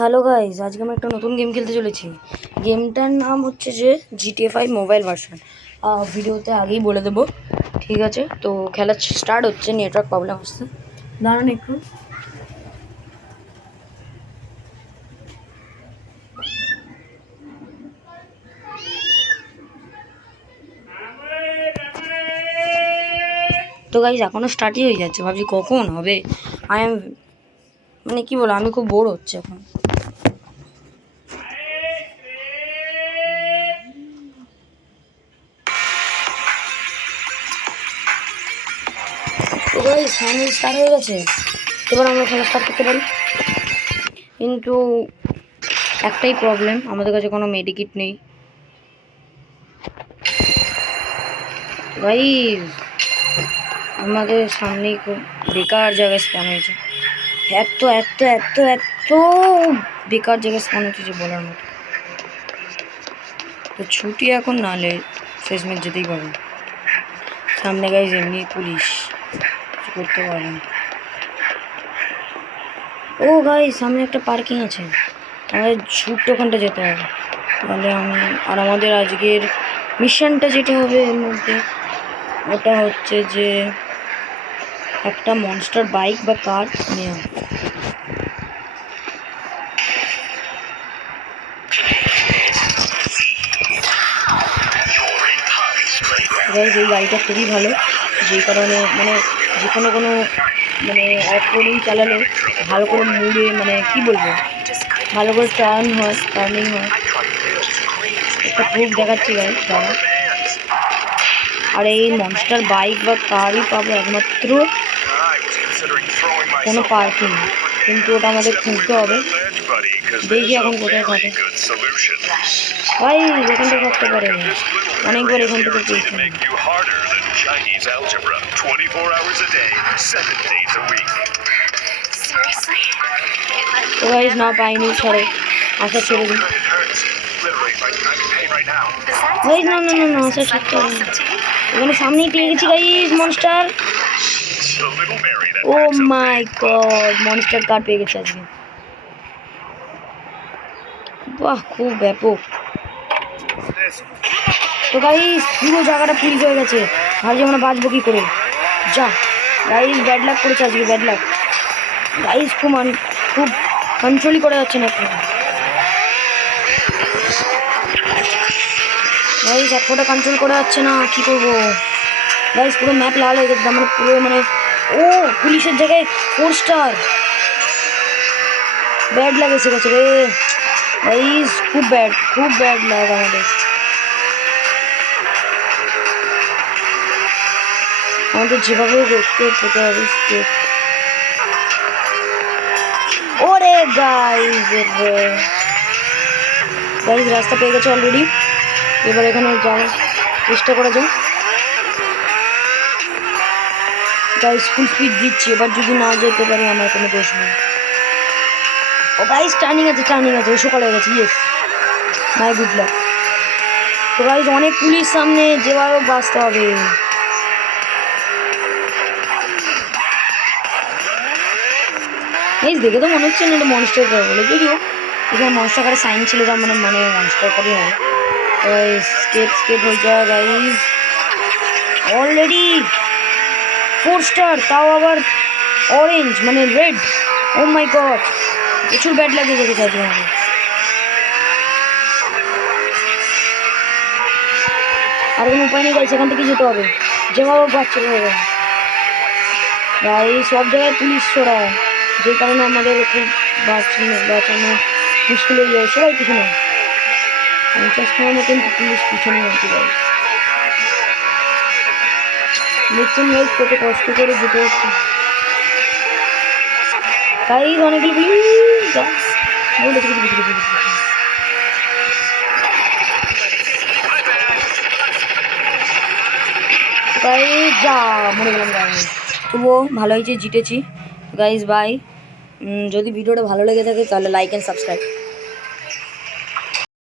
Hello guys, আজকে আমরা একটা নতুন গেম খেলতে চলেছি। গেমটার নাম হচ্ছে যে GTA 5 মোবাইল ভার্সন। ভিডিওতে আগেই বলে দেবো, ঠিক আছে? তো খেলা স্টার্ট হচ্ছে। নেটওয়ার্ক প্রবলেম হচ্ছে, দাঁড়ান একটু। তো গাইস এখনও স্টার্টই হয়ে যাচ্ছে, ভাবছি কখন হবে। আই এম মানে কি বলো, আমি খুব বোর হচ্ছে এখন। তো গাইস ফাইনাল স্টার্ট হয়ে গেছে, এবার আমরা খেলা স্টার্ট করতে পারি। কিন্তু একটাই প্রবলেম, আমাদের কাছে কোনো মেডিকিট নেই গাইস। আমাদের সামনেই খুব বেকার জায়গায় স্পন হয়েছে। এত এত এত এত বেকার জায়গায় স্পন হচ্ছে যে বলার মতো। তো ছুটি এখন নালে শেষমেশ যেতেই পারবে। সামনে গাইজ এমনি পুলিশ, কিছু করতে পারবে না। ও গাই, সামনে একটা পার্কিং আছে, আমাদের ছুটতে ওখানটা যেতে হবে। তাহলে আমাদের আজকের মিশনটা যেটা হবে এর মধ্যে, ওটা হচ্ছে যে একটা মনস্টার বাইক বা কার নেওয়া। গাইজ এই গাড়িটা খুবই ভালো, যেই কারণে মানে যে কোনো মানে অফ রোডিং চালালে ভালো করে মুড়ে, মানে কি বলবো, ভালো করে টার্নিং হয়। একটা প্রুফ দেখাচ্ছি গাইজ, দাঁড়া। আর এই মনস্টার বাইক বা কারই পাবো একমাত্র কোনো পার্কিং, কিন্তু ওটা আমাদের খুঁজতে হবে। দেখি এখন কোথায় থাকে। ভাই এখানটা থাকতে পারে, অনেকবার এখান থেকে পেয়েছি। তো গাইজ না পাইনি, ছাড়ো, আশা ছেড়ে দিই। গাইজ না না না না, আশা ছাড়তে হবে না। এখানে সামনেই পেয়ে গেছি গাইজ মনস্টার। ও মাই গড, মনস্টার কার পেয়ে গেছে আজকে। বাহ, খুব ব্যাপক। তো গাইজ পুরো জায়গাটা পুলিশ হয়ে গেছে, ভাবছি আমরা বাঁচবো কি করে। যা গাইজ, ব্যাড লাক করেছে আজকে, ব্যাড লাক। গাইজ খুব কন্ট্রোলই করা যাচ্ছে না। গাইজ এক ফোটা কন্ট্রোল করা যাচ্ছে না, কি করবো। গাইজ পুরো ম্যাপ লাল হয়ে গেছে, মানে পুরো মানে ও পুলিশের জায়গায় 4 স্টার। ব্যাড লাগ এসে গেছে রে গাইজ, খুব ব্যাড লাগ আমাদের যেভাবে দেখতে পেতে হবে। ওরে গাইজ রাস্তা পেয়ে গেছে অলরেডি, এবার এখানে যাওয়ার চেষ্টা করা যায়। গাইজ ফুল স্পিড দিচ্ছি, এবার যদি না যেতে পারি আমার কোনো দোষ নেই। ও গাইজ টার্নিং আছে, সকাল হয়ে গেছে। ইয়েস, মাই গুড লাক। তো গাইজ অনেক পুলিশ সামনে, যেভাবে বাঁচতে হবে। গাইজ দেখে তো মনে হচ্ছে না এটা মনস্টার কার বলে, যদিও এখানে মনস্টার কারের সাইন ছিল, তার মানে মনস্টার কারই হবে। স্কেপ হয়ে যায় গাইজ। অলরেডি 4 স্টার, তাও আবার অরেঞ্জ মানে রেড। ও মাই গড, প্রচুর ব্যাড লাগে গেছে আজকে আমাকে। আর কোনো উপায় নেই গাইজ, সেখান থেকে যেতে হবে, যেভাবে বাচ্চা হয়ে গেল। গাইজ সব জায়গায় পুলিশ ছড়ায়, যে কারণে আমাদের খুব বাঁচানো মুশকিল হয়ে যায়। সবাই পিছনে 50 খাওয়ার মতন পুলিশ পিছনে হতে পারে। দেখছেন গাইজ কত কষ্ট করে যেতে হচ্ছে। গাইজ অনেকগুলো পুলিশ গাইজ, যা মরে গেলাম গাইজ। তবুও ভালো হয়েছে, জিতেছি গাইজ। বাই। যদি ভিডিওটা ভালো লেগে থাকে তাহলে লাইক অ্যান্ড সাবস্ক্রাইব।